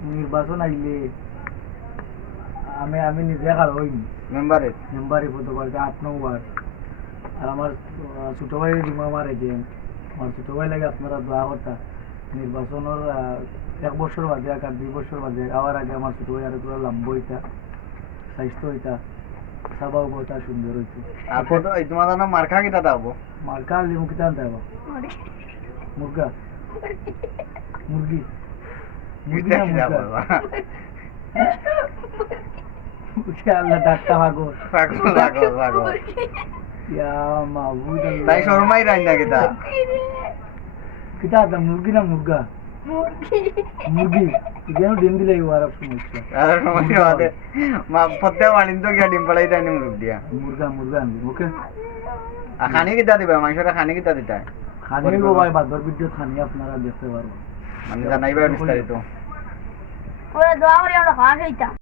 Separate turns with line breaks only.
নির্বাচন আইলে আমি আমি নিজে খাড়া হইম মেম্বারে প্রতিবারকে 8 নং ওয়ার্ড। আর আমার ছোট ভাই জিম্মা আমার এগেন আমার ছোট ভাই লাগে আপনারা দোয়া করতা নির্বাচনের 1 বছর বাদে আর 2 বছর বাদে আবার আগে আমার ছোট ভাই আর পুরো লম্ব হইতা স্বাস্থ্য হইতা স্বভাব হইতা সুন্দর হইতো।
আপো তো এই তোমার নাম মার্কা কিটা দাও
মার্কা লিমু কিতা আনতে হবে মুরগা মুরগি মুরগি না মুরগা আল্লাহ ডাক্তার ভাগো ইয়া মাবুদ
তাই শর্মাই রাইন্দা কিটা
কিতা দা মুরগি না মুরগা মুরগি কেন ডিম দিলে ওর সমস্যা
আর সমস্যা বাদে মা পত্তে বানিন তো গিয়া ডিম পড়াই দেয় মুরগ দিয়া
মুরগা আনবি ওকে।
আর খানি কিটা দিবা মাংসটা খানি কিটা দিতা
খানি গো ভাই বাদর ভিডিও খানি আপনারা দেখতে পারবেন
মানে জানাইবা বিস্তারিত
ওরে দোয়া করি আমরা খাওয়া খাইতা।